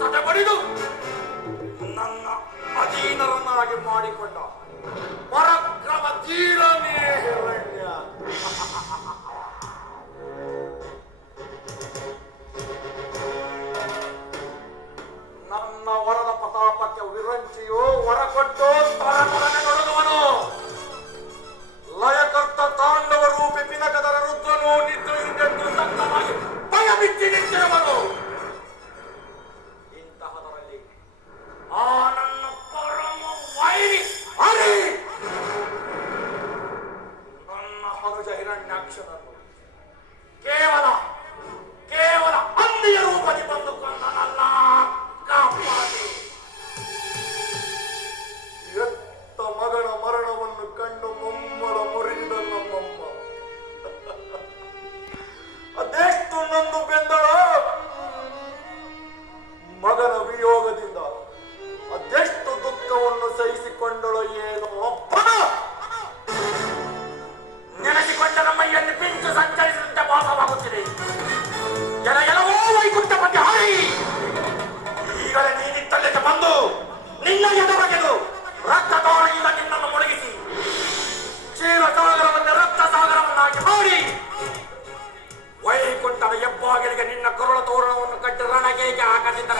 ಸದೆ ಬಡಿದು ನನ್ನ ಅಧೀನರನ್ನಾಗಿ ಮಾಡಿಕೊಂಡ ಪರಕ್ರಮ ಧೀರನೇ ಹಿರಣ್ಯ. ನನ್ನ ವರದ ಪ್ರತಾಪಕ್ಕೆ ವಿರಂಚಿಯು ವರ ಕೊಟ್ಟು ತರತರನೆ ನೋಡುವನು. ಲಯಕರ್ತ ತಾಂಡವ ರೂಪಿ ಪಿನಕದರ ರುದ್ರನು ನಿದ್ರೆಯಿಂದೆದ್ದು ದಗ್ಧವಾಗಿ ಭಯ ಬಿಚ್ಚಿ ನಿಂತಿರುವನು. ಇಂತಹದರಲ್ಲಿ ಆ ನನ್ನ ಪರಮ ವೈರಿ ಹರಿ ನನ್ನ ಹನುಜ ಹಿರಣ್ಯಾಕ್ಷನನ್ನು ಕೇವಲ ಅಂದಿಯ ರೂಪದಿ ಬಂದು ಕೊಂದನಲ್ಲ, ಕಾಪಾಡಿ. ಎತ್ತ ಮಗನ ಮರಣವನ್ನು ಕಂಡು ಮೊಮ್ಮಳ ಮುರಿದ ನಮ್ಮಮ್ಮ ಅದೆಷ್ಟು ನೊಂದು ಬೆಂದಳೋ. ಮಗನ ವಿಯೋಗದಿಂದ ಅದೆಷ್ಟು ದುಃಖವನ್ನು ಸಹಿಸಿಕೊಂಡಳೋ ಏನೋ. ನೆನೆಸಿಕೊಂಡ ನಮ್ಮಯ್ಯಲ್ಲಿ ಪಿಂಚು ಸಂಚರಿಸಿದಂತೆ ಭಾಸವಾಗುತ್ತಿದೆ. ಎಲ್ಲವೋ ವೈಕುಂಠ ಬಗ್ಗೆ ಹಾರಿ ಈಗಲೇ ನೀನಿತ್ತಲ್ಲಿಗೆ ಬಂದು ನಿನ್ನ ಎದುರು ರಕ್ತ ತೋಳಿಯಿಂದ ನಿನ್ನನ್ನು ಮುಳುಗಿಸಿ ಕ್ಷೀರ ಸಾಗರವನ್ನು ರಕ್ತ ಸಾಗರವನ್ನಾಗಿ ಮಾಡಿ ವೈಕುಂಠದ ಹೆಬ್ಬಾಗಿಲಿಗೆ ನಿನ್ನ ಕರುಳ ತೋರಣವನ್ನು ಕಟ್ಟಿ ರಣಗೇಗೆ ಹಾಕದಿದ್ದರೆ